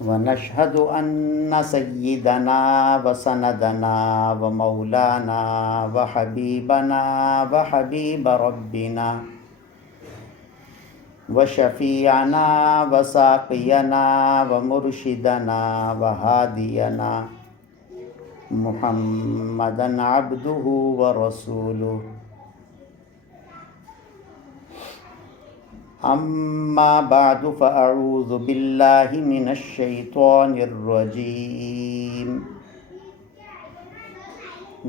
ونشهد أن سيدنا وسندنا ومولانا وحبيبنا وحبيب ربنا وشفيعنا وساقينا ومرشدنا وهادينا محمدا عبده ورسوله أما بعد فأعوذ بالله من الشيطان الرجيم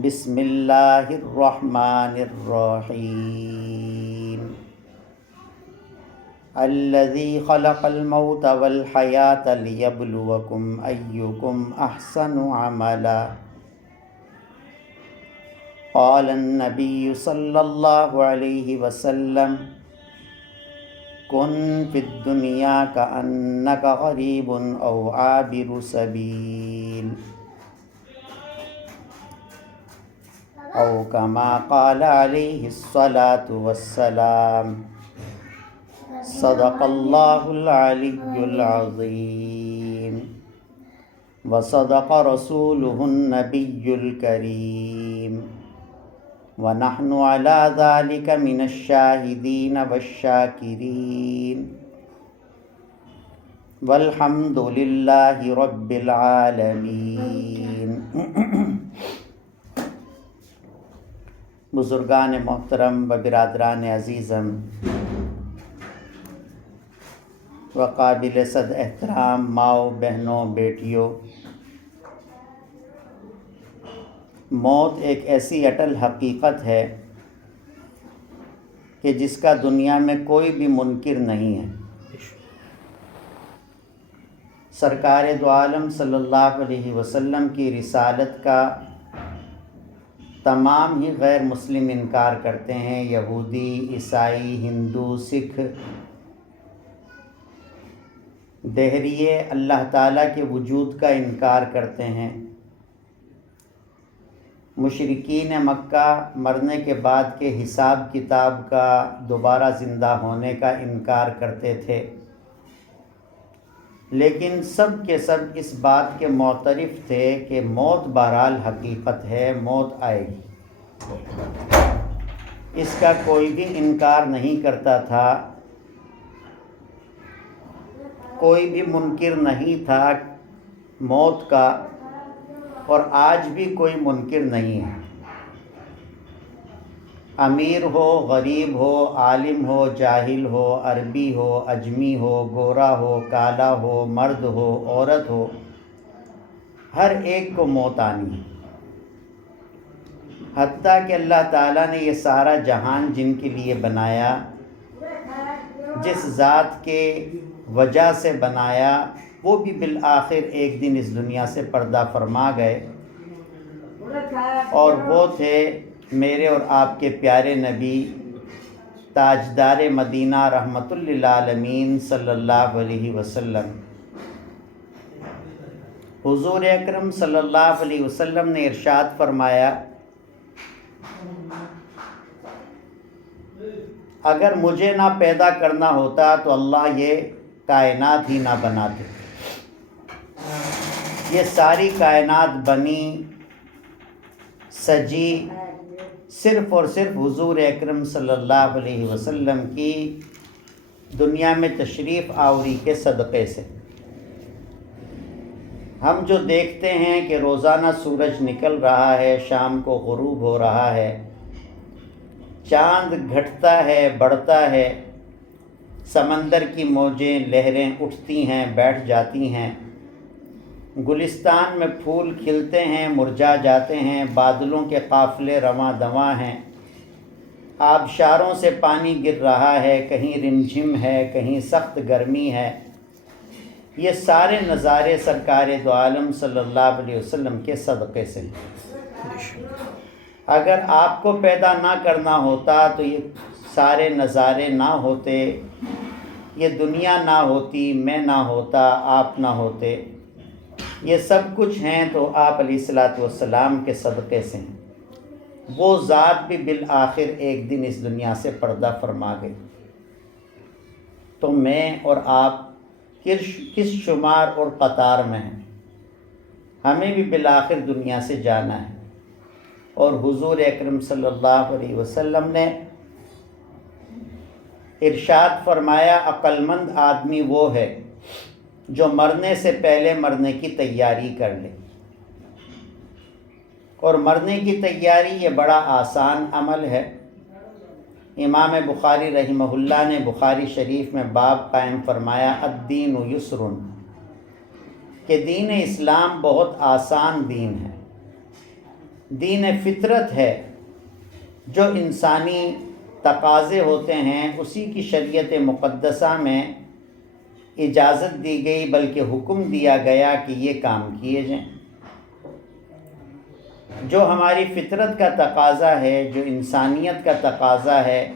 بسم الله الرحمن الرحيم الذي خلق الموت والحياة ليبلوكم أيكم أحسن عملا قال النبي صلى الله عليه وسلم كن في الدنيا كأنك غريب أو عابر سبيل أو كما قال عليه الصلاة والسلام صدق الله العلي العظيم وصدق رسوله النبي الكريم ونحن على ذلك من الشاهدين والشاكرين والحمد لله رب العالمين۔ بزرگان محترم و برادران عزیزم و قابل صد احترام ماؤں بہنوں بیٹیوں، موت ایک ایسی اٹل حقیقت ہے کہ جس کا دنیا میں کوئی بھی منکر نہیں ہے۔ سرکار دو عالم صلی اللہ علیہ وسلم کی رسالت کا تمام ہی غیر مسلم انکار کرتے ہیں، یہودی، عیسائی، ہندو، سکھ، دہریے اللہ تعالیٰ کے وجود کا انکار کرتے ہیں۔ مشرکین مکہ مرنے کے بعد کے حساب کتاب کا، دوبارہ زندہ ہونے کا انکار کرتے تھے، لیکن سب کے سب اس بات کے معترف تھے کہ موت بہرحال حقیقت ہے، موت آئے گی۔ اس کا کوئی بھی انکار نہیں کرتا تھا، کوئی بھی منکر نہیں تھا موت کا، اور آج بھی کوئی منکر نہیں ہے۔ امیر ہو، غریب ہو، عالم ہو، جاہل ہو، عربی ہو، اجمی ہو، گورا ہو، کالا ہو، مرد ہو، عورت ہو، ہر ایک کو موت آنی ہے۔ حتیٰ کہ اللہ تعالیٰ نے یہ سارا جہان جن کے لیے بنایا، جس ذات کے وجہ سے بنایا، وہ بھی بالآخر ایک دن اس دنیا سے پردہ فرما گئے، اور وہ تھے میرے اور آپ کے پیارے نبی تاجدار مدینہ رحمت للعالمین صلی اللہ علیہ وسلم۔ حضور اکرم صلی اللہ علیہ وسلم نے ارشاد فرمایا، اگر مجھے نہ پیدا کرنا ہوتا تو اللہ یہ کائنات ہی نہ بناتے۔ یہ ساری کائنات بنی سجی صرف اور صرف حضور اکرم صلی اللہ علیہ وسلم کی دنیا میں تشریف آوری کے صدقے سے۔ ہم جو دیکھتے ہیں کہ روزانہ سورج نکل رہا ہے، شام کو غروب ہو رہا ہے، چاند گھٹتا ہے، بڑھتا ہے، سمندر کی موجیں، لہریں اٹھتی ہیں، بیٹھ جاتی ہیں، گلستان میں پھول کھلتے ہیں، مرجھا جاتے ہیں، بادلوں کے قافلے رواں دواں ہیں، آبشاروں سے پانی گر رہا ہے، کہیں رمجھم ہے، کہیں سخت گرمی ہے۔ یہ سارے نظارے سرکار دو عالم صلی اللہ علیہ وسلم کے صدقے سے ہیں۔ اگر آپ کو پیدا نہ کرنا ہوتا تو یہ سارے نظارے نہ ہوتے، یہ دنیا نہ ہوتی، میں نہ ہوتا، آپ نہ ہوتے۔ یہ سب کچھ ہیں تو آپ علیہ الصلوۃ والسلام کے صدقے سے ہیں۔ وہ ذات بھی بالآخر ایک دن اس دنیا سے پردہ فرما گئی۔ تو میں اور آپ کس شمار اور قطار میں ہیں، ہمیں بھی بالآخر دنیا سے جانا ہے۔ اور حضور اکرم صلی اللہ علیہ وسلم نے ارشاد فرمایا، عقل مند آدمی وہ ہے جو مرنے سے پہلے مرنے کی تیاری کر لے۔ اور مرنے کی تیاری یہ بڑا آسان عمل ہے۔ امام بخاری رحمہ اللہ نے بخاری شریف میں باب قائم فرمایا، الدین یسر، کہ دین اسلام بہت آسان دین ہے، دین فطرت ہے، جو انسانی تقاضے ہوتے ہیں اسی کی شریعت مقدسہ میں اجازت دی گئی، بلکہ حکم دیا گیا کہ یہ کام کیے جائیں۔ جو ہماری فطرت کا تقاضا ہے، جو انسانیت کا تقاضا ہے،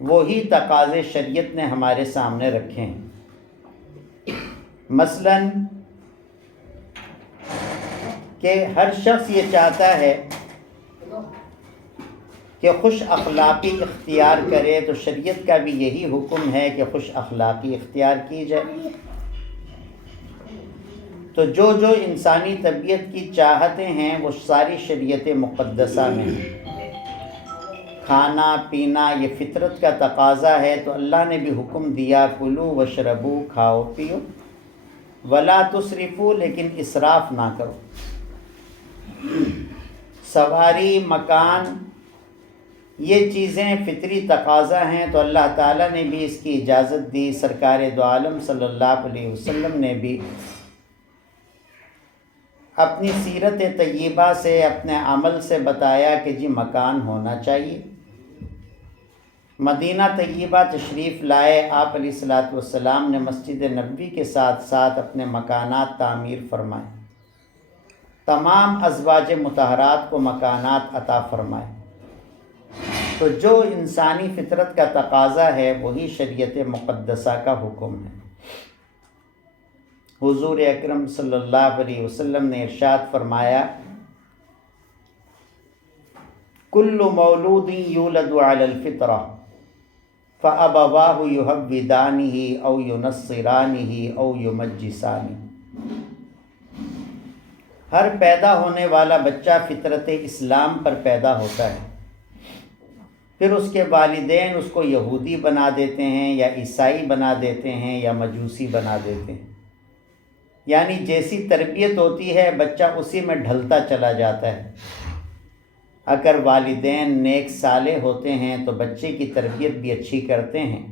وہی تقاضے شریعت نے ہمارے سامنے رکھے ہیں۔ مثلاً کہ ہر شخص یہ چاہتا ہے کہ خوش اخلاقی اختیار کرے، تو شریعت کا بھی یہی حکم ہے کہ خوش اخلاقی اختیار کی جائے۔ تو جو انسانی طبیعت کی چاہتیں ہیں وہ ساری شریعت مقدسہ میں ہیں۔ کھانا پینا یہ فطرت کا تقاضا ہے، تو اللہ نے بھی حکم دیا، کلو وشربو، کھاؤ پیو، ولا تسرفو، لیکن اسراف نہ کرو۔ سواری، مکان، یہ چیزیں فطری تقاضا ہیں، تو اللہ تعالیٰ نے بھی اس کی اجازت دی۔ سرکار دو عالم صلی اللہ علیہ وسلم نے بھی اپنی سیرت طیبہ سے، اپنے عمل سے بتایا کہ جی مکان ہونا چاہیے۔ مدینہ طیبہ تشریف لائے، آپ علیہ الصلوۃ والسلام نے مسجد نبوی کے ساتھ ساتھ اپنے مکانات تعمیر فرمائے، تمام ازواج مطہرات کو مکانات عطا فرمائے۔ تو جو انسانی فطرت کا تقاضا ہے وہی شریعت مقدسہ کا حکم ہے۔ حضور اکرم صلی اللہ علیہ وسلم نے ارشاد فرمایا، کل مولود یولد علی الفطرہ فابواہ یہودانہ او ینصرانہ او یمجسانہ۔ ہر پیدا ہونے والا بچہ فطرت اسلام پر پیدا ہوتا ہے، پھر اس کے والدین اس کو یہودی بنا دیتے ہیں، یا عیسائی بنا دیتے ہیں، یا مجوسی بنا دیتے ہیں۔ یعنی جیسی تربیت ہوتی ہے بچہ اسی میں ڈھلتا چلا جاتا ہے۔ اگر والدین نیک صالح ہوتے ہیں تو بچے کی تربیت بھی اچھی کرتے ہیں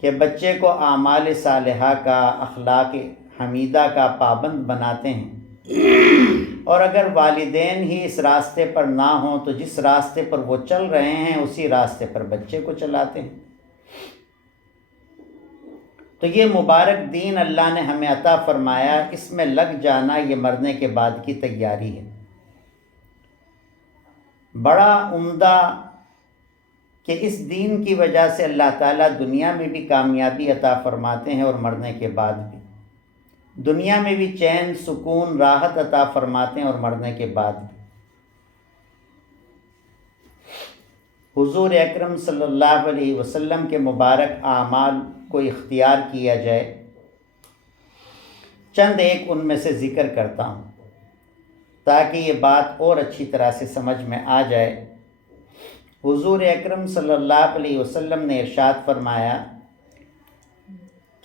کہ بچے کو اعمال صالحہ کا، اخلاق حمیدہ کا پابند بناتے ہیں۔ اور اگر والدین ہی اس راستے پر نہ ہوں تو جس راستے پر وہ چل رہے ہیں اسی راستے پر بچے کو چلاتے ہیں۔ تو یہ مبارک دین اللہ نے ہمیں عطا فرمایا، اس میں لگ جانا یہ مرنے کے بعد کی تیاری ہے۔ بڑا عمدہ کہ اس دین کی وجہ سے اللہ تعالیٰ دنیا میں بھی کامیابی عطا فرماتے ہیں اور مرنے کے بعد بھی، دنیا میں بھی چین، سکون، راحت عطا فرماتے ہیں اور مرنے کے بعد بھی۔ حضور اکرم صلی اللہ علیہ وسلم کے مبارک اعمال کو اختیار کیا جائے، چند ایک ان میں سے ذکر کرتا ہوں تاکہ یہ بات اور اچھی طرح سے سمجھ میں آ جائے۔ حضور اکرم صلی اللہ علیہ وسلم نے ارشاد فرمایا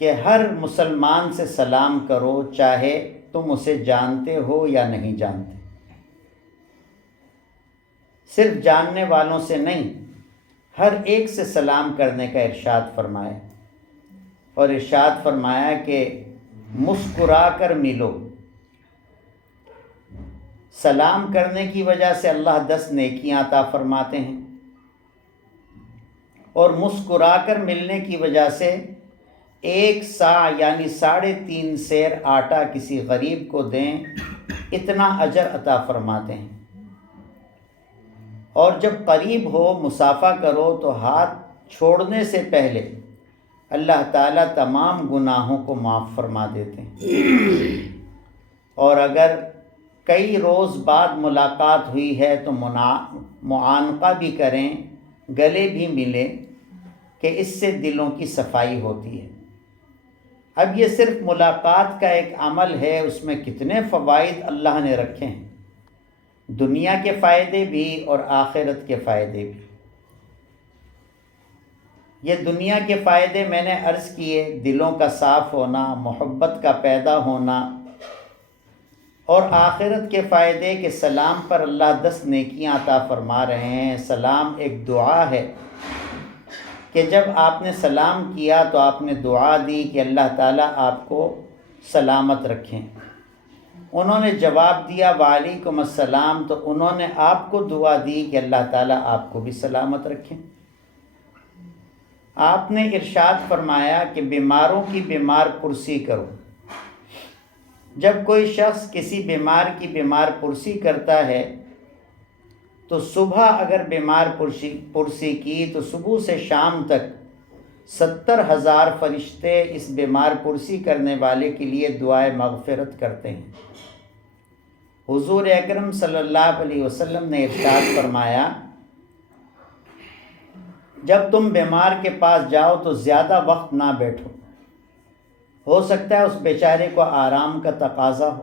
کہ ہر مسلمان سے سلام کرو، چاہے تم اسے جانتے ہو یا نہیں جانتے۔ صرف جاننے والوں سے نہیں، ہر ایک سے سلام کرنے کا ارشاد فرمایا، اور ارشاد فرمایا کہ مسکرا کر ملو۔ سلام کرنے کی وجہ سے اللہ 10 نیکیاں عطا فرماتے ہیں، اور مسکرا کر ملنے کی وجہ سے 1 سا یعنی 3.5 سیر آٹا کسی غریب کو دیں، اتنا اجر عطا فرماتے ہیں۔ اور جب قریب ہو مصافحہ کرو تو ہاتھ چھوڑنے سے پہلے اللہ تعالیٰ تمام گناہوں کو معاف فرما دیتے ہیں۔ اور اگر کئی روز بعد ملاقات ہوئی ہے تو معانقہ بھی کریں، گلے بھی ملیں، کہ اس سے دلوں کی صفائی ہوتی ہے۔ اب یہ صرف ملاقات کا ایک عمل ہے، اس میں کتنے فوائد اللہ نے رکھے ہیں، دنیا کے فائدے بھی اور آخرت کے فائدے بھی۔ یہ دنیا کے فائدے میں نے عرض کیے، دلوں کا صاف ہونا، محبت کا پیدا ہونا، اور آخرت کے فائدے کہ سلام پر اللہ 10 نیکیاں عطا فرما رہے ہیں۔ سلام ایک دعا ہے کہ جب آپ نے سلام کیا تو آپ نے دعا دی کہ اللہ تعالیٰ آپ کو سلامت رکھیں۔ انہوں نے جواب دیا وعلیکم السلام، تو انہوں نے آپ کو دعا دی کہ اللہ تعالیٰ آپ کو بھی سلامت رکھیں۔ آپ نے ارشاد فرمایا کہ بیماروں کی بیمار پرسی کرو۔ جب کوئی شخص کسی بیمار کی بیمار پرسی کرتا ہے تو صبح اگر بیمار پرسی کی تو صبح سے شام تک 70,000 فرشتے اس بیمار پرسی کرنے والے کے لیے دعائے مغفرت کرتے ہیں۔ حضور اکرم صلی اللہ علیہ وسلم نے ارشاد فرمایا جب تم بیمار کے پاس جاؤ تو زیادہ وقت نہ بیٹھو، ہو سکتا ہے اس بیچارے کو آرام کا تقاضا ہو،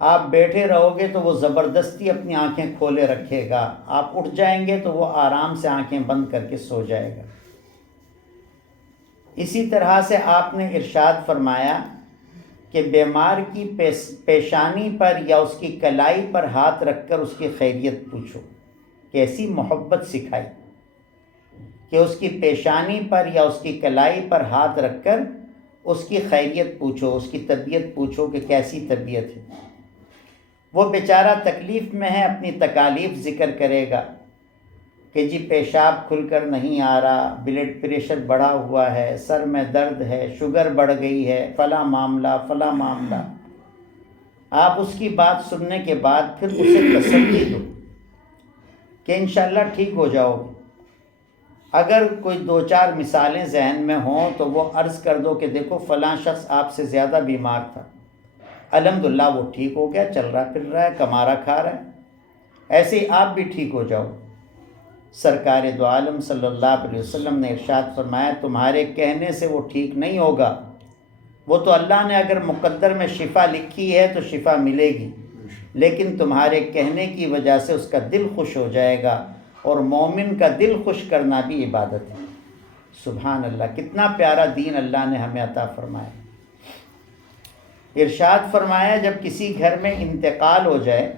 آپ بیٹھے رہو گے تو وہ زبردستی اپنی آنکھیں کھولے رکھے گا، آپ اٹھ جائیں گے تو وہ آرام سے آنکھیں بند کر کے سو جائے گا۔ اسی طرح سے آپ نے ارشاد فرمایا کہ بیمار کی پیشانی پر یا اس کی کلائی پر ہاتھ رکھ کر اس کی خیریت پوچھو۔ کیسی محبت سکھائی کہ اس کی پیشانی پر یا اس کی کلائی پر ہاتھ رکھ کر اس کی خیریت پوچھو، اس کی طبیعت پوچھو کہ کیسی طبیعت ہے۔ وہ بیچارہ تکلیف میں ہے، اپنی تکالیف ذکر کرے گا کہ جی پیشاب کھل کر نہیں آ رہا، بلڈ پریشر بڑھا ہوا ہے، سر میں درد ہے، شوگر بڑھ گئی ہے، فلاں معاملہ فلاں معاملہ۔ آپ اس کی بات سننے کے بعد پھر اسے تسلی دو کہ انشاءاللہ ٹھیک ہو جاؤ گے۔ اگر کوئی 2-4 مثالیں ذہن میں ہوں تو وہ عرض کر دو کہ دیکھو فلاں شخص آپ سے زیادہ بیمار تھا، الحمدللہ وہ ٹھیک ہو گیا، چل رہا پھر رہا ہے، کما رہا کھا رہا ہے، ایسے ہی آپ بھی ٹھیک ہو جاؤ۔ سرکار دو عالم صلی اللہ علیہ وسلم نے ارشاد فرمایا تمہارے کہنے سے وہ ٹھیک نہیں ہوگا، وہ تو اللہ نے اگر مقدر میں شفا لکھی ہے تو شفا ملے گی، لیکن تمہارے کہنے کی وجہ سے اس کا دل خوش ہو جائے گا، اور مومن کا دل خوش کرنا بھی عبادت ہے۔ سبحان اللہ، کتنا پیارا دین اللہ نے ہمیں عطا فرمایا۔ ارشاد فرمایا جب کسی گھر میں انتقال ہو جائے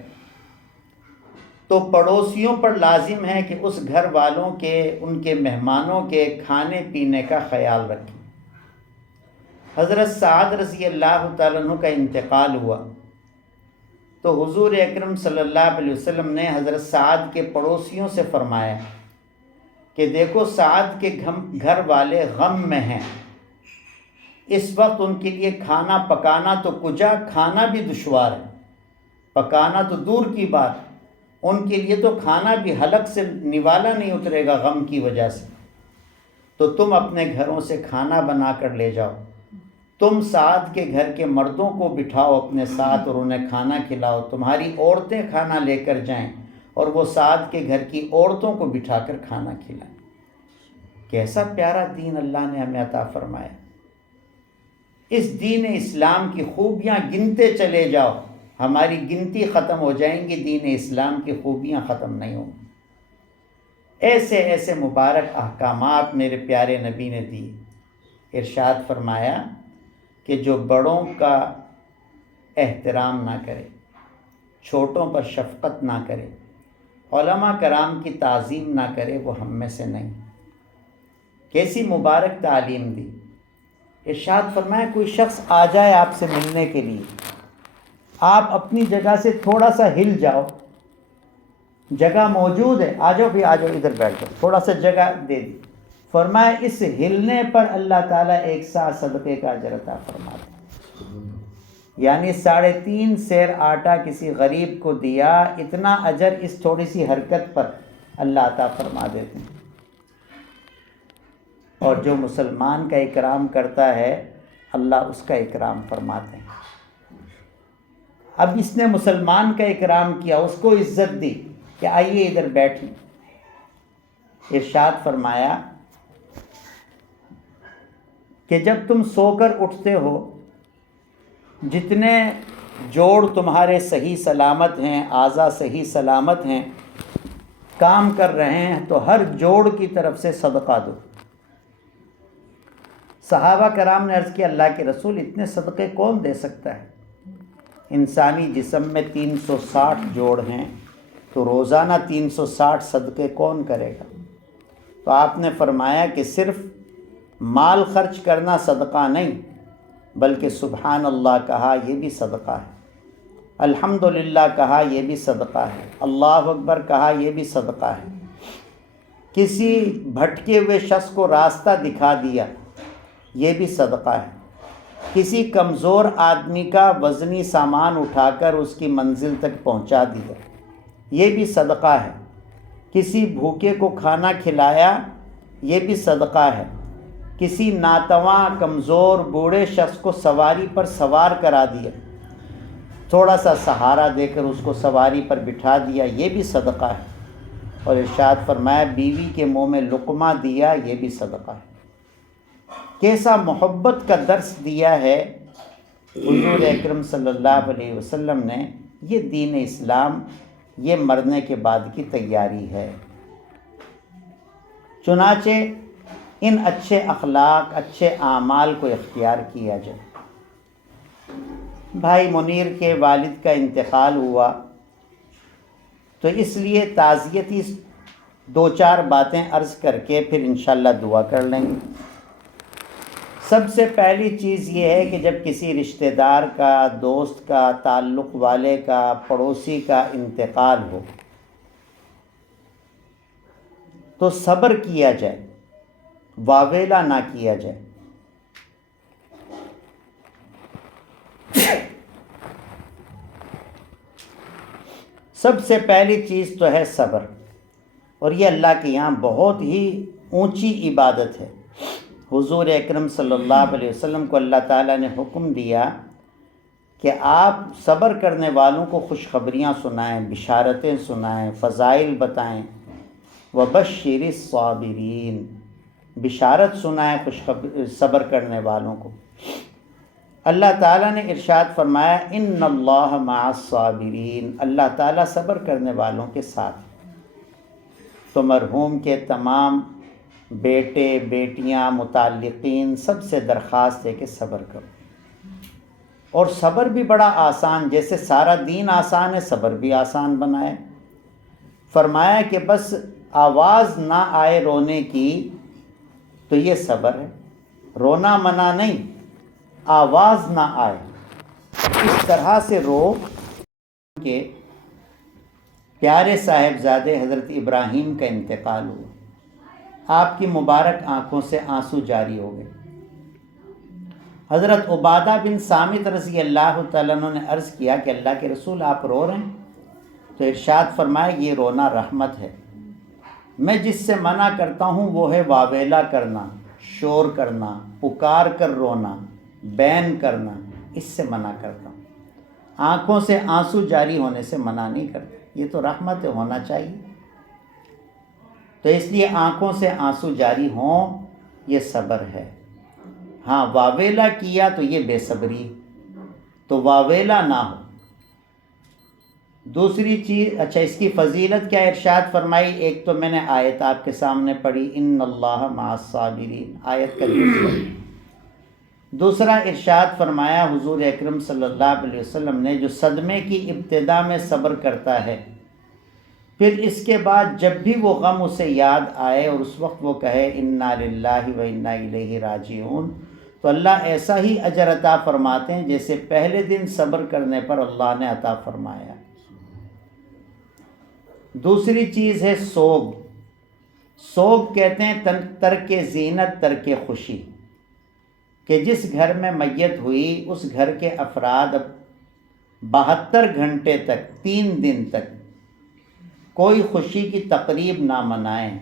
تو پڑوسیوں پر لازم ہے کہ اس گھر والوں کے، ان کے مہمانوں کے کھانے پینے کا خیال رکھیں۔ حضرت سعد رضی اللہ تعالیٰ عنہ کا انتقال ہوا تو حضور اکرم صلی اللہ علیہ وسلم نے حضرت سعد کے پڑوسیوں سے فرمایا کہ دیکھو سعد کے گھر والے غم میں ہیں، اس وقت ان کے لیے کھانا پکانا تو کجا، کھانا بھی دشوار ہے، پکانا تو دور کی بات، ان کے لیے تو کھانا بھی حلق سے نوالا نہیں اترے گا غم کی وجہ سے، تو تم اپنے گھروں سے کھانا بنا کر لے جاؤ، تم سعد کے گھر کے مردوں کو بٹھاؤ اپنے ساتھ اور انہیں کھانا کھلاؤ، تمہاری عورتیں کھانا لے کر جائیں اور وہ سعد کے گھر کی عورتوں کو بٹھا کر کھانا کھلائیں۔ کیسا پیارا دین اللہ نے ہمیں عطا فرمایا۔ اس دین اسلام کی خوبیاں گنتے چلے جاؤ، ہماری گنتی ختم ہو جائیں گی، دین اسلام کی خوبیاں ختم نہیں ہوں گی۔ ایسے ایسے مبارک احکامات میرے پیارے نبی نے دیے۔ ارشاد فرمایا کہ جو بڑوں کا احترام نہ کرے، چھوٹوں پر شفقت نہ کرے، علماء کرام کی تعظیم نہ کرے، وہ ہم میں سے نہیں۔ کیسی مبارک تعلیم دی۔ ارشاد فرمایا کوئی شخص آ جائے آپ سے ملنے کے لیے، آپ اپنی جگہ سے تھوڑا سا ہل جاؤ، جگہ موجود ہے، آ جاؤ بھی، آ جاؤ ادھر بیٹھ جاؤ، تھوڑا سا جگہ دے دی، فرمایا اس ہلنے پر اللہ تعالیٰ 1 سا صدقے کا اجر عطا فرماتا ہے۔ یعنی 3.5 سیر آٹا کسی غریب کو دیا، اتنا اجر اس تھوڑی سی حرکت پر اللہ عطا فرما دیتے ہیں۔ اور جو مسلمان کا اکرام کرتا ہے اللہ اس کا اکرام فرماتے ہیں۔ اب اس نے مسلمان کا اکرام کیا، اس کو عزت دی کہ آئیے ادھر بیٹھیں۔ ارشاد فرمایا کہ جب تم سو کر اٹھتے ہو جتنے جوڑ تمہارے صحیح سلامت ہیں، اعضاء صحیح سلامت ہیں، کام کر رہے ہیں، تو ہر جوڑ کی طرف سے صدقہ دو۔ صحابہ کرام نے عرض کیا اللہ کے رسول اتنے صدقے کون دے سکتا ہے؟ انسانی جسم میں 360 جوڑ ہیں، تو روزانہ 360 صدقے کون کرے گا؟ تو آپ نے فرمایا کہ صرف مال خرچ کرنا صدقہ نہیں، بلکہ سبحان اللہ کہا یہ بھی صدقہ ہے، الحمدللہ کہا یہ بھی صدقہ ہے، اللہ اکبر کہا یہ بھی صدقہ ہے، کسی بھٹکے ہوئے شخص کو راستہ دکھا دیا یہ بھی صدقہ ہے، کسی کمزور آدمی کا وزنی سامان اٹھا کر اس کی منزل تک پہنچا دیا یہ بھی صدقہ ہے، کسی بھوکے کو کھانا کھلایا یہ بھی صدقہ ہے، کسی ناتواں کمزور بوڑھے شخص کو سواری پر سوار کرا دیا، تھوڑا سا سہارا دے کر اس کو سواری پر بٹھا دیا یہ بھی صدقہ ہے، اور ارشاد فرمایا بیوی کے منہ میں لقمہ دیا یہ بھی صدقہ ہے۔ کیسا محبت کا درس دیا ہے حضور اکرم صلی اللہ علیہ وسلم نے۔ یہ دین اسلام، یہ مرنے کے بعد کی تیاری ہے۔ چنانچہ ان اچھے اخلاق، اچھے اعمال کو اختیار کیا جائے۔ بھائی منیر کے والد کا انتقال ہوا، تو اس لیے تعزیتی 2-4 باتیں عرض کر کے پھر انشاءاللہ دعا کر لیں گے۔ سب سے پہلی چیز یہ ہے کہ جب کسی رشتہ دار کا، دوست کا، تعلق والے کا، پڑوسی کا انتقال ہو تو صبر کیا جائے، واویلا نہ کیا جائے۔ سب سے پہلی چیز تو ہے صبر، اور یہ اللہ کے یہاں بہت ہی اونچی عبادت ہے۔ حضور اکرم صلی اللہ علیہ وسلم کو اللہ تعالیٰ نے حکم دیا کہ آپ صبر کرنے والوں کو خوشخبریاں سنائیں، بشارتیں سنائیں، فضائل بتائیں۔ وَبَشِّرِ الصَّابِرِينَ، بشارت سنائیں صبر کرنے والوں کو۔ اللہ تعالیٰ نے ارشاد فرمایا ان اللہ مع الصابرین، اللہ تعالیٰ صبر کرنے والوں کے ساتھ۔ تو مرحوم کے تمام بیٹے، بیٹیاں، متعلقین سب سے درخواست ہے کہ صبر کرو، اور صبر بھی بڑا آسان، جیسے سارا دین آسان ہے صبر بھی آسان بنائے۔ فرمایا کہ بس آواز نہ آئے رونے کی تو یہ صبر ہے، رونا منع نہیں، آواز نہ آئے، اس طرح سے رو کہ پیارے صاحبزادے حضرت ابراہیم کا انتقال ہوا، آپ کی مبارک آنکھوں سے آنسو جاری ہو گئے۔ حضرت عبادہ بن صامت رضی اللہ تعالیٰ عنہ نے عرض کیا کہ اللہ کے رسول آپ رو رہے ہیں؟ تو ارشاد فرمایا یہ رونا رحمت ہے، میں جس سے منع کرتا ہوں وہ ہے واویلا کرنا، شور کرنا، پکار کر رونا، بین کرنا، اس سے منع کرتا ہوں۔ آنکھوں سے آنسو جاری ہونے سے منع نہیں کرتا، یہ تو رحمت ہونا چاہیے۔ تو اس لیے آنکھوں سے آنسو جاری ہوں یہ صبر ہے۔ ہاں واویلا کیا تو یہ بے صبری، تو واویلا نہ ہو۔ دوسری چیز، اچھا اس کی فضیلت کیا ارشاد فرمائی؟ ایک تو میں نے آیت آپ کے سامنے پڑھی ان اللہ مع الصابرین، آیت کا دوسرا ارشاد فرمایا حضور اکرم صلی اللہ علیہ وسلم نے جو صدمے کی ابتدا میں صبر کرتا ہے، پھر اس کے بعد جب بھی وہ غم اسے یاد آئے اور اس وقت وہ کہے انا للہ و انا الیہ راجعون، تو اللہ ایسا ہی اجر عطا فرماتے ہیں جیسے پہلے دن صبر کرنے پر اللہ نے عطا فرمایا۔ دوسری چیز ہے سوگ۔ سوگ کہتے ہیں ترک زینت، ترک خوشی، کہ جس گھر میں میت ہوئی اس گھر کے افراد 72 گھنٹے تک، 3 دن تک کوئی خوشی کی تقریب نہ منائیں۔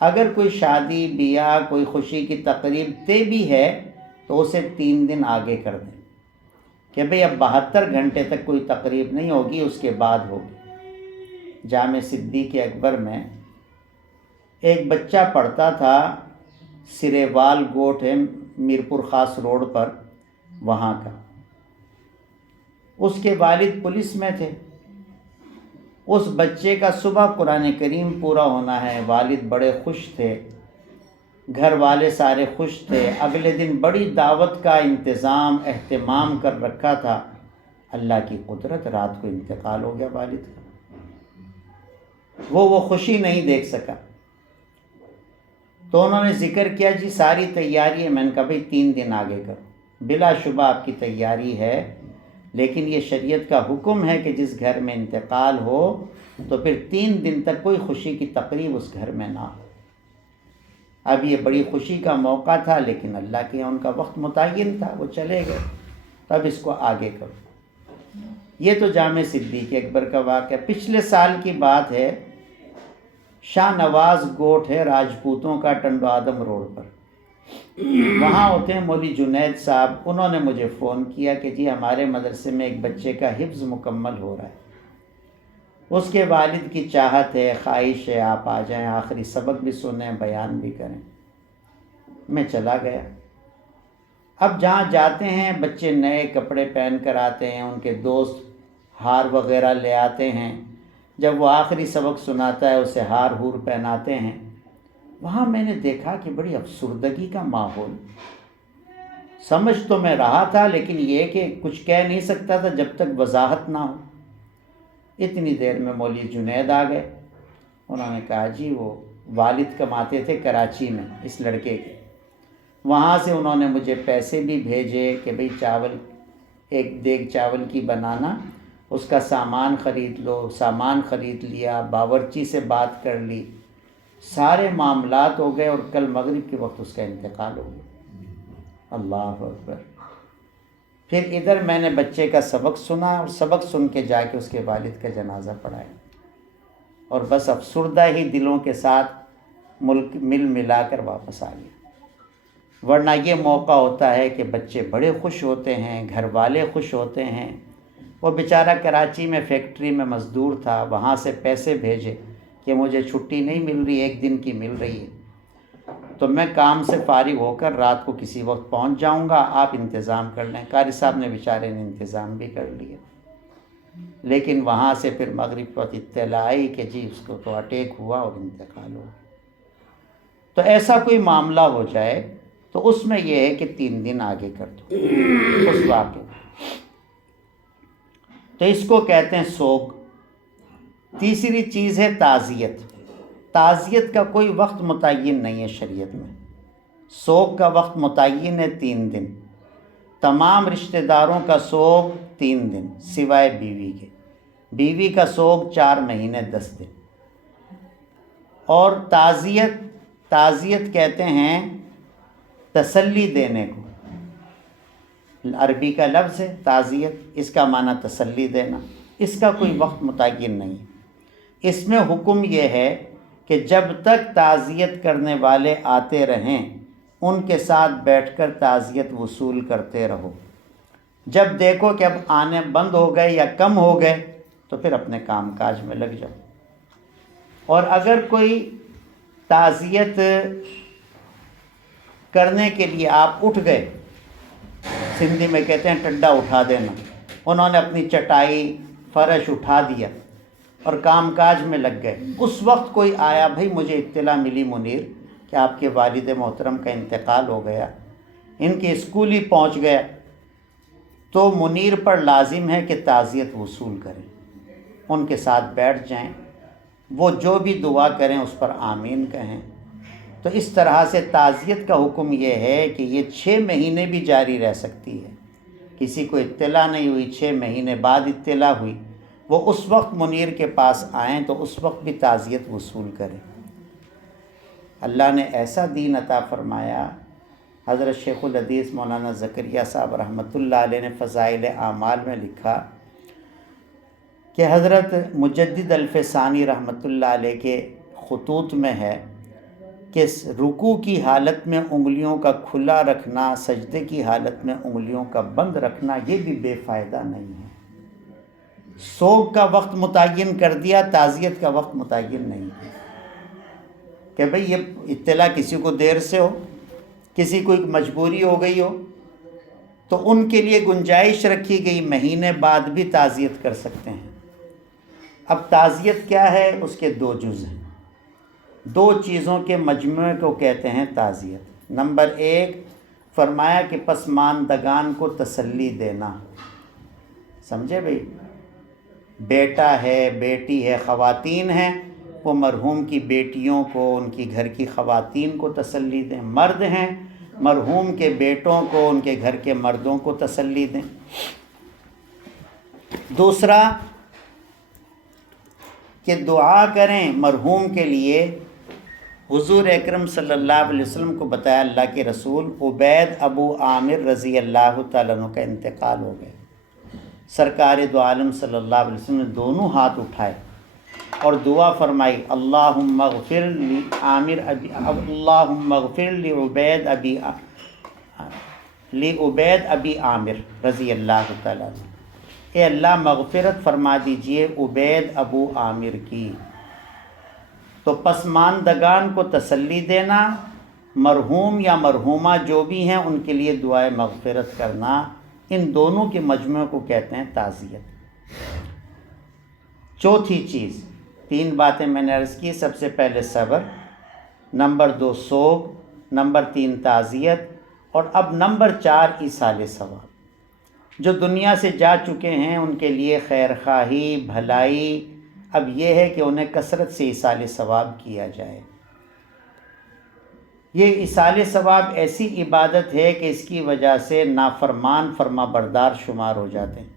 اگر کوئی شادی بیاہ، کوئی خوشی کی تقریب طے بھی ہے تو اسے 3 دن آگے کر دیں کہ بھئی اب 72 گھنٹے تک کوئی تقریب نہیں ہوگی، اس کے بعد ہوگی۔ جامع صدیق اکبر میں ایک بچہ پڑھتا تھا، سریوال گوٹ ہے میرپور خاص روڈ پر وہاں کا۔ اس کے والد پولیس میں تھے۔ اس بچے کا صبح قرآن کریم پورا ہونا ہے، والد بڑے خوش تھے، گھر والے سارے خوش تھے، اگلے دن بڑی دعوت کا انتظام اہتمام کر رکھا تھا۔ اللہ کی قدرت، رات کو انتقال ہو گیا والد کا۔ وہ خوشی نہیں دیکھ سکا، تو انہوں نے ذکر کیا جی ساری تیاری ہے۔ میں نے کہا بھائی 3 دن آگے کرو، بلا شبہ آپ کی تیاری ہے، لیکن یہ شریعت کا حکم ہے کہ جس گھر میں انتقال ہو تو پھر 3 دن تک کوئی خوشی کی تقریب اس گھر میں نہ ہو۔ اب یہ بڑی خوشی کا موقع تھا، لیکن اللہ کے یہاں ان کا وقت متعین تھا، وہ چلے گئے، تب اس کو آگے کرو۔ یہ تو جامع صدیق اکبر کا واقعہ۔ پچھلے سال کی بات ہے، شاہ نواز گوٹھ ہے راجپوتوں کا، ٹنڈو آدم روڈ پر، وہاں ہوتے ہیں مولوی جنید صاحب۔ انہوں نے مجھے فون کیا کہ جی ہمارے مدرسے میں ایک بچے کا حفظ مکمل ہو رہا ہے، اس کے والد کی چاہت ہے، خواہش ہے آپ آ جائیں، آخری سبق بھی سنیں، بیان بھی کریں۔ میں چلا گیا۔ اب جہاں جاتے ہیں بچے نئے کپڑے پہن کر آتے ہیں، ان کے دوست ہار وغیرہ لے آتے ہیں، جب وہ آخری سبق سناتا ہے اسے ہار ہور پہناتے ہیں۔ وہاں میں نے دیکھا کہ بڑی افسردگی کا ماحول۔ سمجھ تو میں رہا تھا، لیکن یہ کہ کچھ کہہ نہیں سکتا تھا جب تک وضاحت نہ ہو۔ اتنی دیر میں مولوی جنید آ گئے۔ انہوں نے کہا جی وہ والد کماتے تھے کراچی میں اس لڑکے کے، وہاں سے انہوں نے مجھے پیسے بھی بھیجے کہ بھئی چاول، ایک دیگ چاول کی بنانا، اس کا سامان خرید لو۔ سامان خرید لیا، باورچی سے بات کر لی، سارے معاملات ہو گئے، اور کل مغرب کے وقت اس کا انتقال ہو گیا۔ اللہ اکبر۔ پھر ادھر میں نے بچے کا سبق سنا، اور سبق سن کے جا کے اس کے والد کا جنازہ پڑھایا، اور بس افسردہ ہی دلوں کے ساتھ ملک مل ملا کر واپس آ گیا۔ ورنہ یہ موقع ہوتا ہے کہ بچے بڑے خوش ہوتے ہیں، گھر والے خوش ہوتے ہیں۔ وہ بیچارہ کراچی میں فیکٹری میں مزدور تھا، وہاں سے پیسے بھیجے کہ مجھے چھٹی نہیں مل رہی، 1 دن کی مل رہی ہے، تو میں کام سے فارغ ہو کر رات کو کسی وقت پہنچ جاؤں گا، آپ انتظام کر لیں۔ قاری صاحب نے بیچارے نے انتظام بھی کر لیا، لیکن وہاں سے پھر مغرب پر اطلاع آئی کہ جی اس کو تو اٹیک ہوا اور انتقال ہوا۔ تو ایسا کوئی معاملہ ہو جائے تو اس میں یہ ہے کہ 3 دن آگے کر دو اس واقعے۔ تو اس کو کہتے ہیں سوگ۔ تیسری چیز ہے تعزیت۔ تعزیت کا کوئی وقت متعین نہیں ہے شریعت میں۔ سوگ کا وقت متعین ہے 3 دن۔ تمام رشتہ داروں کا سوگ 3 دن سوائے بیوی کے۔ بیوی کا سوگ 4 مہینے 10 دن۔ اور تعزیت کہتے ہیں تسلی دینے کو۔ عربی کا لفظ ہے تعزیت، اس کا معنی تسلی دینا۔ اس کا کوئی وقت متعین نہیں۔ اس میں حکم یہ ہے کہ جب تک تعزیت کرنے والے آتے رہیں ان کے ساتھ بیٹھ کر تعزیت وصول کرتے رہو۔ جب دیکھو کہ اب آنے بند ہو گئے یا کم ہو گئے تو پھر اپنے کام کاج میں لگ جاؤ۔ اور اگر کوئی تعزیت کرنے کے لیے آپ اٹھ گئے، سندھی میں کہتے ہیں ٹڈا اٹھا دینا، انہوں نے اپنی چٹائی فرش اٹھا دیا اور کام کاج میں لگ گئے، اس وقت کوئی آیا، بھائی مجھے اطلاع ملی منیر کہ آپ کے والد محترم کا انتقال ہو گیا، ان کے اسکول ہی پہنچ گیا، تو منیر پر لازم ہے کہ تعزیت وصول کریں، ان کے ساتھ بیٹھ جائیں، وہ جو بھی دعا کریں اس پر آمین کہیں۔ تو اس طرح سے تعزیت کا حکم یہ ہے کہ یہ 6 مہینے بھی جاری رہ سکتی ہے۔ کسی کو اطلاع نہیں ہوئی، 6 مہینے بعد اطلاع ہوئی، وہ اس وقت منیر کے پاس آئیں تو اس وقت بھی تعزیت وصول کریں۔ اللہ نے ایسا دین عطا فرمایا۔ حضرت شیخ الحدیث مولانا زکریا صاحب رحمۃ اللہ علیہ نے فضائل اعمال میں لکھا کہ حضرت مجدد الفسانی رحمۃ اللہ علیہ کے خطوط میں ہے کہ رکوع کی حالت میں انگلیوں کا کھلا رکھنا، سجدے کی حالت میں انگلیوں کا بند رکھنا، یہ بھی بے فائدہ نہیں ہے۔ سوگ کا وقت متعین کر دیا، تعزیت کا وقت متعین نہیں ہے کہ بھئی یہ اطلاع کسی کو دیر سے ہو کسی کو ایک مجبوری ہو گئی ہو تو ان کے لیے گنجائش رکھی گئی مہینے بعد بھی تعزیت کر سکتے ہیں۔ اب تعزیت کیا ہے؟ اس کے دو جز ہیں، دو چیزوں کے مجموعے کو کہتے ہیں تعزیت۔ نمبر ایک، فرمایا کہ پسماندگان کو تسلی دینا۔ سمجھے بھئی؟ بیٹا ہے، بیٹی ہے، خواتین ہیں، وہ مرحوم کی بیٹیوں کو، ان کی گھر کی خواتین کو تسلی دیں۔ مرد ہیں، مرحوم کے بیٹوں کو، ان کے گھر کے مردوں کو تسلی دیں۔ دوسرا کہ دعا کریں مرحوم کے لیے۔ حضور اکرم صلی اللہ علیہ وسلم کو بتایا اللہ کے رسول، عبید ابو عامر رضی اللہ تعالیٰ عنہ کا انتقال ہو گیا۔ سرکار دو عالم صلی اللہ علیہ وسلم نے دونوں ہاتھ اٹھائے اور دعا فرمائی، اللہم اغفر لی عامر ابی، اللہم اغفر لی عبید ابی عامر رضی اللہ تعالیٰ عنہ، اے اللہ مغفرت فرما دیجئے عبید ابو عامر کی۔ تو پسماندگان کو تسلی دینا، مرحوم یا مرحومہ جو بھی ہیں ان کے لیے دعائے مغفرت کرنا، ان دونوں کے مجموعے کو کہتے ہیں تعزیت۔ چوتھی چیز، تین باتیں میں نے عرض کی، سب سے پہلے صبر، نمبر دو سوگ، نمبر تین تعزیت، اور اب نمبر چار ایصال ثواب۔ جو دنیا سے جا چکے ہیں ان کے لیے خیر خواہی، بھلائی، اب یہ ہے کہ انہیں کثرت سے ایصال ثواب کیا جائے۔ یہ ایصال ثواب ایسی عبادت ہے کہ اس کی وجہ سے نافرمان فرما بردار شمار ہو جاتے ہیں۔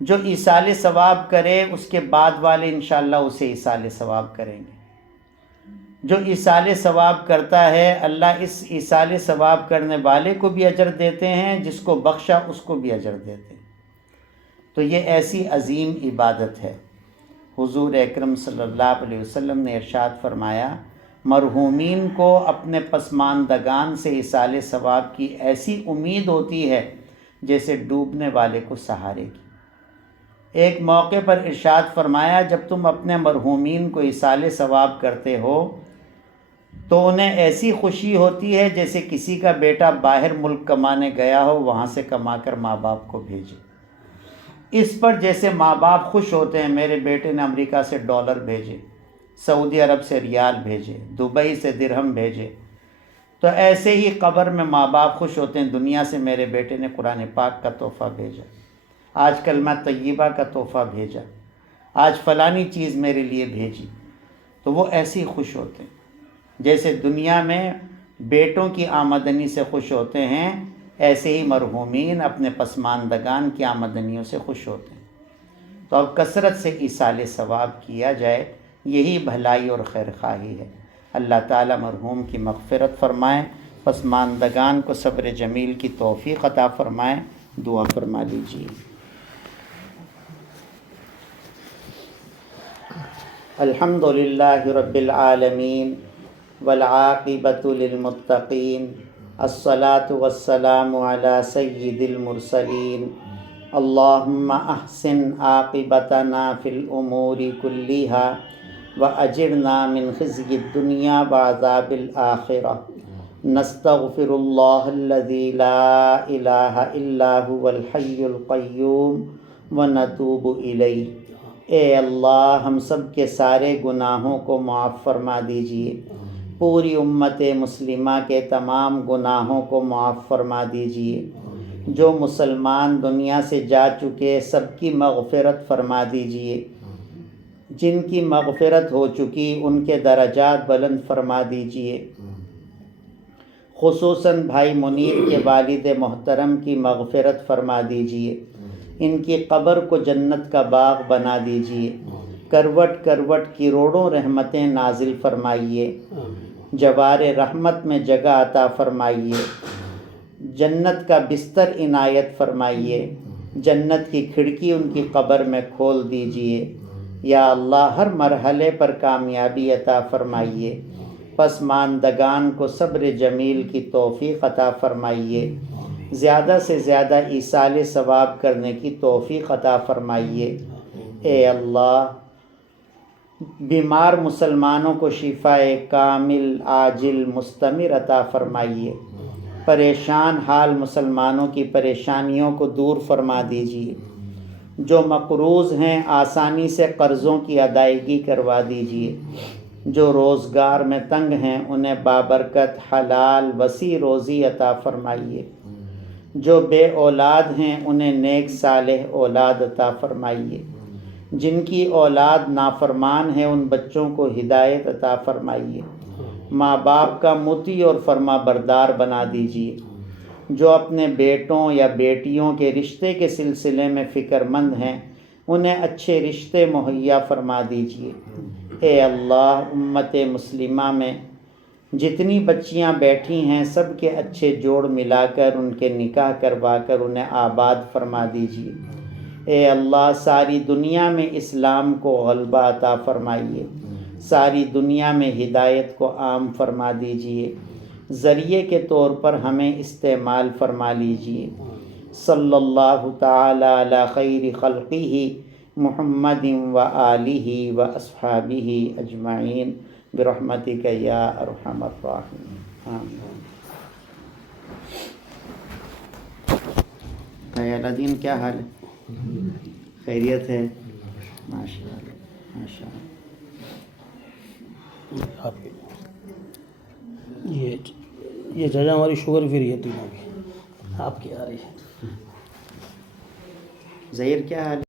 جو ایصال ثواب کرے اس کے بعد والے انشاءاللہ اسے ایصال ثواب کریں گے۔ جو ایصال ثواب کرتا ہے اللہ اس ایصال ثواب کرنے والے کو بھی اجر دیتے ہیں، جس کو بخشا اس کو بھی اجر دیتے ہیں۔ تو یہ ایسی عظیم عبادت ہے۔ حضور اکرم صلی اللہ علیہ وسلم نے ارشاد فرمایا، مرحومین کو اپنے پسماندگان سے ایصال ثواب کی ایسی امید ہوتی ہے جیسے ڈوبنے والے کو سہارے کی۔ ایک موقع پر ارشاد فرمایا، جب تم اپنے مرحومین کو ایصال ثواب کرتے ہو تو انہیں ایسی خوشی ہوتی ہے جیسے کسی کا بیٹا باہر ملک کمانے گیا ہو، وہاں سے کما کر ماں باپ کو بھیجے۔ اس پر جیسے ماں باپ خوش ہوتے ہیں، میرے بیٹے نے امریکہ سے ڈالر بھیجے، سعودی عرب سے ریال بھیجے، دبئی سے درہم بھیجے، تو ایسے ہی قبر میں ماں باپ خوش ہوتے ہیں، دنیا سے میرے بیٹے نے قرآن پاک کا تحفہ بھیجا، آج کلمہ طیبہ کا تحفہ بھیجا، آج فلانی چیز میرے لیے بھیجی۔ تو وہ ایسے ہی خوش ہوتے ہیں جیسے دنیا میں بیٹوں کی آمدنی سے خوش ہوتے ہیں، ایسے ہی مرحومین اپنے پسماندگان کی آمدنیوں سے خوش ہوتے ہیں۔ تو اب کثرت سے ایصال ثواب کیا جائے، یہی بھلائی اور خیر خواہی ہے۔ اللہ تعالیٰ مرحوم کی مغفرت فرمائیں، پسماندگان کو صبر جمیل کی توفیق عطا فرمائیں۔ دعا فرما لیجیے۔ الحمد للہ رب العالمین والعاقبۃ للمتقین، الصلاۃ والسلام علی سید المرسلین، اللہم احسن عاقبتنا فی الامور کلیہا واجرنا من خزی الدنیا وعذاب الآخرہ، نستغفر اللہ الذی لا الہ الا هو الحی القیوم ونتوب الیہ۔ اے اللہ ہم سب کے سارے گناہوں کو معاف فرما دیجیے، پوری امت مسلمہ کے تمام گناہوں کو معاف فرما دیجیے، جو مسلمان دنیا سے جا چکے سب کی مغفرت فرما دیجیے، جن کی مغفرت ہو چکی ان کے درجات بلند فرما دیجیے، خصوصاً بھائی منیر کے والد محترم کی مغفرت فرما دیجیے، ان کی قبر کو جنت کا باغ بنا دیجیے، کروٹ کروٹ کروڑوں رحمتیں نازل فرمائیے، جوار رحمت میں جگہ عطا فرمائیے، جنت کا بستر عنایت فرمائیے، جنت کی کھڑکی ان کی قبر میں کھول دیجیے۔ یا اللہ ہر مرحلے پر کامیابی عطا فرمائیے، پسماندگان کو صبر جمیل کی توفیق عطا فرمائیے، زیادہ سے زیادہ ایصال ثواب کرنے کی توفیق عطا فرمائیے۔ اے اللہ بیمار مسلمانوں کو شفائے کامل عاجل مستمر عطا فرمائیے، پریشان حال مسلمانوں کی پریشانیوں کو دور فرما دیجیے، جو مقروض ہیں آسانی سے قرضوں کی ادائیگی کروا دیجیے، جو روزگار میں تنگ ہیں انہیں بابرکت حلال وسیع روزی عطا فرمائیے، جو بے اولاد ہیں انہیں نیک صالح اولاد عطا فرمائیے، جن کی اولاد نافرمان ہے ان بچوں کو ہدایت عطا فرمائیے، ماں باپ کا مطیع اور فرما بردار بنا دیجیے، جو اپنے بیٹوں یا بیٹیوں کے رشتے کے سلسلے میں فکر مند ہیں انہیں اچھے رشتے مہیا فرما دیجیے۔ اے اللہ، امت مسلمہ میں جتنی بچیاں بیٹھی ہیں سب کے اچھے جوڑ ملا کر ان کے نکاح کروا کر انہیں آباد فرما دیجیے۔ اے اللہ، ساری دنیا میں اسلام کو غلبہ عطا فرمائیے، ساری دنیا میں ہدایت کو عام فرما دیجیے، ذریعے کے طور پر ہمیں استعمال فرما لیجیے۔ صلی اللہ تعالی علی خیر خلقہ محمد و آلہ و اصحابہ اجمعین برحمتک یا ارحم الراحمین۔ آمین۔ خیال الدین، کیا حال ہے؟ خیریت ہے؟ ماشاء اللہ ماشاء اللہ۔ آپ یہ چاچا ہماری شوگر فری ہے تینوں کی، آپ کی آ رہی ہے۔ ظہیر، کیا حال ہے؟